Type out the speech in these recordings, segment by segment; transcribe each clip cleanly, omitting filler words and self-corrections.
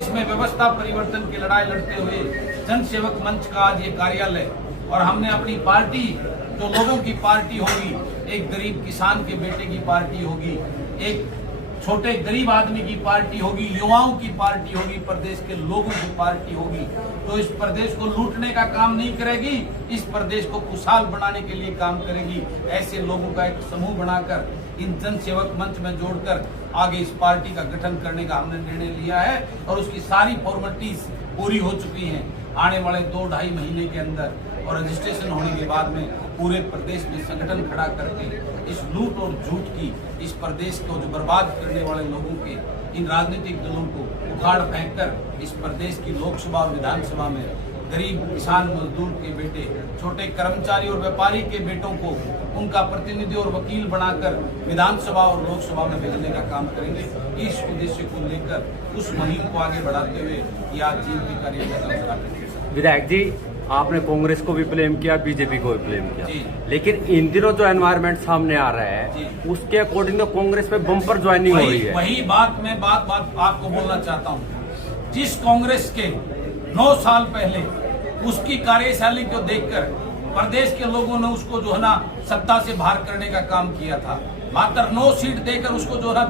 इसमें व्यवस्था परिवर्तन की लड़ाई लड़ते हुए जन सेवक मंच का आज ये कार्यालय, और हमने अपनी पार्टी जो लोगों की पार्टी होगी, एक गरीब किसान के बेटे की पार्टी होगी, एक छोटे गरीब आदमी की पार्टी होगी, युवाओं की पार्टी होगी, प्रदेश के लोगों की पार्टी होगी, तो इस प्रदेश को लूटने का काम नहीं करेगी, इस प्रदेश को खुशहाल बनाने के लिए काम करेगी। ऐसे लोगों का एक समूह बनाकर इन जन सेवक मंच में जोड़कर आगे इस पार्टी का गठन करने का हमने निर्णय लिया है और उसकी सारी फॉर्मेलिटीज पूरी हो चुकी हैं। आने वाले 2-2.5 महीने के अंदर और रजिस्ट्रेशन होने के बाद में पूरे प्रदेश में संगठन खड़ा करके इस लूट और झूठ की, इस प्रदेश को जो बर्बाद करने वाले लोगों के, इन राजनीतिक दलों को उखाड़ फेंक कर इस प्रदेश की लोकसभा और विधानसभा में गरीब किसान मजदूर के बेटे, छोटे कर्मचारी और व्यापारी के बेटों को उनका प्रतिनिधि और वकील बनाकर विधानसभा और लोकसभा में भेजने का काम करेंगे। इस उद्देश्य को लेकर उस मुहिम को आगे बढ़ाते हुए ये आज जीत कार्य। विधायक जी, आपने कांग्रेस को भी ब्लेम किया, बीजेपी को भी ब्लेम किया, लेकिन इन दिनों जो एनवायरमेंट सामने आ रहा है उसके अकॉर्डिंग तो कांग्रेस में बम्पर ज्वाइनिंग हो रही है। वही बात मैं बात आपको बोलना चाहता हूँ। जिस कांग्रेस के 9 साल पहले उसकी कार्यशैली को देखकर प्रदेश के लोगों ने उसको जो है ना सत्ता से बाहर करने का काम किया था, मात्र 9 सीट देकर उसको जो है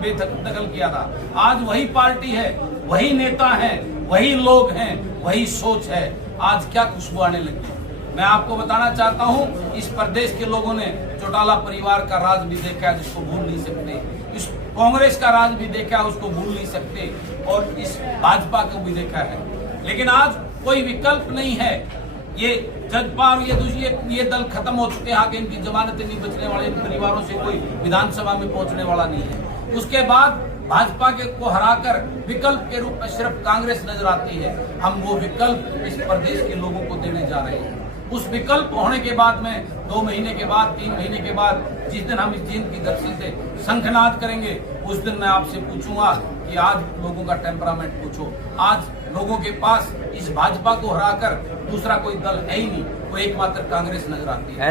बेदखल किया था। आज वही पार्टी है, वही नेता है, वही लोग हैं, वही सोच है। आज क्या खुशबू आने लगी। मैं आपको बताना चाहता हूं, इस प्रदेश के लोगों ने चौटाला परिवार का राज भी देखा है जिसको भूल नहीं सकते, इस कांग्रेस का राज भी देखा है उसको भूल नहीं सकते, और इस भाजपा को भी देखा है। लेकिन आज कोई विकल्प नहीं है। ये जजपा और ये दल खत्म हो चुके हैं। आगे इनकी जमानतें नहीं बचने वाले, इन परिवारों से कोई विधानसभा में पहुंचने वाला नहीं है। उसके बाद भाजपा के को हराकर विकल्प के रूप में सिर्फ कांग्रेस नजर आती है। हम वो विकल्प इस प्रदेश के लोगों को देने जा रहे हैं। उस विकल्प होने के बाद में 2 महीने के बाद, 3 महीने के बाद, जिस दिन हम इस जीत की दर्शी से शंखनाद करेंगे, उस दिन मैं आपसे पूछूंगा कि आज लोगों का टेम्परामेंट पूछो। आज लोगों के पास इस भाजपा को हराकर दूसरा कोई दल है ही नहीं, वो एकमात्र कांग्रेस नजर आती है।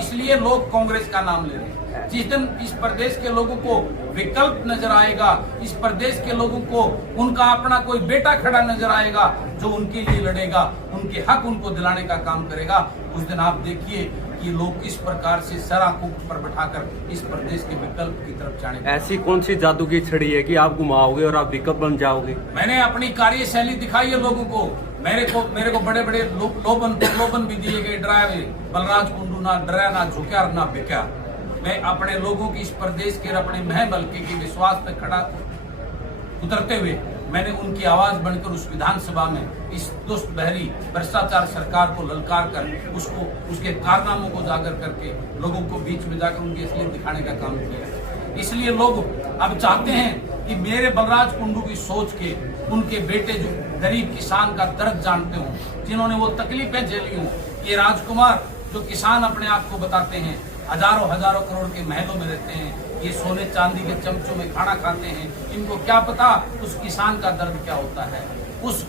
इसलिए लोग कांग्रेस का नाम ले रहे हैं। जिस दिन इस प्रदेश के लोगों को विकल्प नजर आएगा, इस प्रदेश के लोगों को उनका अपना कोई बेटा खड़ा नजर आएगा जो उनके लिए लड़ेगा, उनके हक उनको दिलाने का काम करेगा, उस दिन आप देखिए कि लोग किस प्रकार से सर आंखों पर बैठाकर इस प्रदेश के विकल्प की तरफ जाने। ऐसी कौन सी जादू की छड़ी है कि आप घुमाओगे और आप विकल्प बन जाओगे? मैंने अपनी कार्यशैली दिखाई है लोगों को। मेरे को बड़े बड़े लोबन भी दिए गए, डराए। बलराज कुंडू ना डरा, ना झुका, ना बिका। मैं अपने लोगों की इस प्रदेश के अपने महबल के विश्वास पे खड़ा उतरते हुए मैंने उनकी आवाज बनकर उस विधानसभा में इस दुष्ट बहरी भ्रष्टाचार सरकार को ललकार कर उसको उसके कारनामों को उजागर करके लोगों को बीच में जाकर उनकी असलियत दिखाने का काम किया। इसलिए लोग अब चाहते हैं कि मेरे बलराज कुंडू की सोच के उनके बेटे जो गरीब किसान का दर्द जानते हों, जिन्होंने वो तकलीफें झेली हों, ये राजकुमार जो किसान अपने आप को बताते हैं, हजारों करोड़ के महलों में रहते हैं, ये सोने चांदी के चमचों में खाना खाते हैं, इनको क्या पता उस किसान का दर्द क्या होता है, उस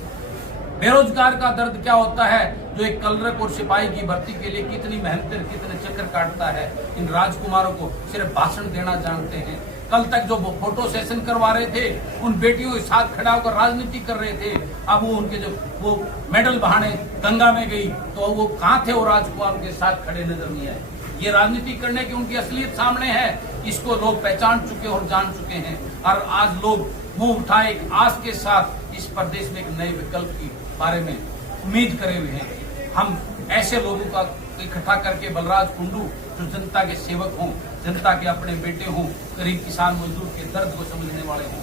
बेरोजगार का दर्द क्या होता है जो एक कलरक और सिपाही की भर्ती के लिए कितनी मेहनत, कितने चक्कर काटता है। इन राजकुमारों को सिर्फ भाषण देना जानते हैं। कल तक जो वो फोटो सेशन करवा रहे थे, उन बेटियों के साथ खड़ा होकर राजनीति कर रहे थे, अब वो उनके जो वो मेडल बहाने गंगा में गई तो वो कहाँ थे, वो राजकुमार के साथ खड़े नजर नहीं आए। ये राजनीति करने की उनकी असलियत सामने है, इसको लोग पहचान चुके और जान चुके हैं, और आज लोग मुंह उठाए एक आस के साथ इस प्रदेश में एक नए विकल्प के बारे में उम्मीद करे हुए हैं। हम ऐसे लोगों का इकट्ठा करके बलराज कुंडू जो जनता के सेवक हों, जनता के अपने बेटे हों, गरीब किसान मजदूर के दर्द को समझने वाले हों,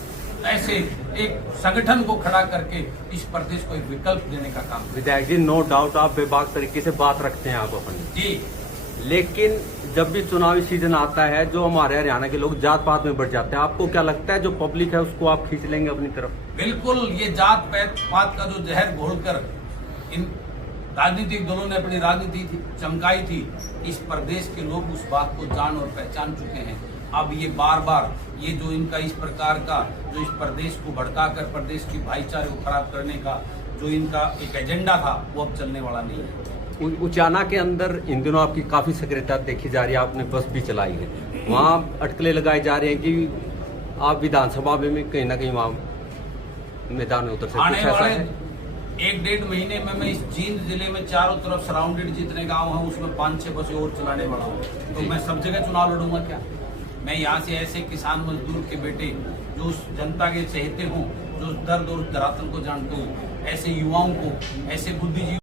ऐसे एक संगठन को खड़ा करके इस प्रदेश को एक विकल्प देने का काम। विधायक जी, नो डाउट आप बेबाक तरीके से बात रखते हैं आप अपनी जी, लेकिन जब भी चुनावी सीजन आता है जो हमारे हरियाणा के लोग जात पात में बढ़ जाते हैं, आपको क्या लगता है जो पब्लिक है उसको आप खींच लेंगे अपनी तरफ? बिल्कुल, ये जात पात का जो जहर घोलकर इन राजनीतिक दलों ने अपनी राजनीति चमकाई थी, इस प्रदेश के लोग उस बात को जान और पहचान चुके हैं। अब ये बार बार ये जो इनका इस प्रकार का जो इस प्रदेश को भड़काकर प्रदेश की भाईचारे को खराब करने का जो इनका एक एजेंडा था, वो अब चलने वाला नहीं है। उचाना के अंदर इन दिनों आपकी काफी सक्रियता देखी जा रही है, आपने बस भी चलाई है, वहाँ अटकलें लगाई जा रही हैं कि आप विधानसभा में कहीं ना कहीं वहाँ मैदान में उतर सकते? आने कुछ ऐसा वाले है? 1-1.5 महीने में मैं इस जींद जिले में चारों तरफ सराउंडेड जितने गांव हैं उसमें 5-6 बसें और चलाने वाला हूँ। तो जी। मैं सब जगह चुनाव लड़ूंगा क्या? मैं यहाँ से ऐसे किसान मजदूर के बेटे जो उस जनता के चहेते हों, जो दर्द और धरातल को जानते हो, ऐसे युवाओं को, ऐसे बुद्धिजीवी